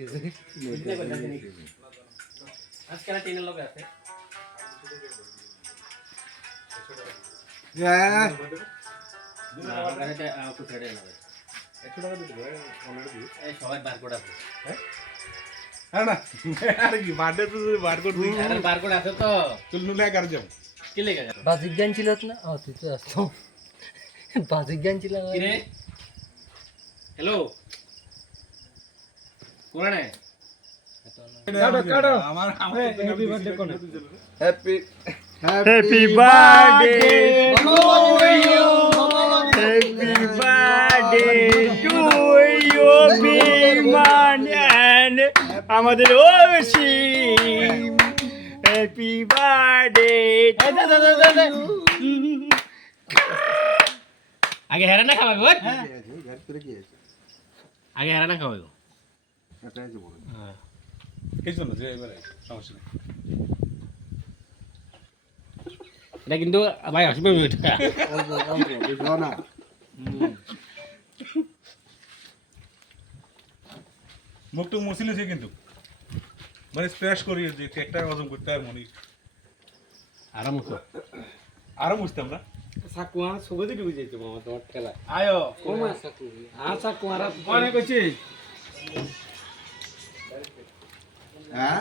গেছে আজকে না টিনের লগে আছে না গাড়িতে আপু ছেড়ে না 100 টাকা দিতে ভাই অলরেডি দিই এই সবাই বারকোড আছে হ্যাঁ না আরে কি বার্থডে তো বারকোড দিই আরে বারকোড আছে তো চল নুলে কর যাও কি লেগে গেল বাজিক গান ছিল না তুই তো আসতো বাজিক গান ছিল কি রে হ্যালো কোন রে কাটো আমার হ্যাপি বার্থডে কোন happy Happy birthday to you. Happy birthday to you, Biman and আমাদের অসীম Happy birthday আগে হেরা না খাওয়াবো ঘর করে কি আছে আগে হেরা না খাওয়াবো এটাই তো বল কিছু না যে এবারে সমস্যা নেই এটা কিন্তু ভাই আসবে বুঝলো না মুখটা মুছিলেছে কিন্তু মানে স্প্ল্যাশ করি যে কেকটা হজম করতে আর মনি আরাম তো আরো মুছতাম না সাকুয়া সুগদি ডুবে যাইতো মামা তোমার ঠেলা আয়ো কোন সাকু সাকুয়ারা অনেক হচ্ছে হ্যাঁ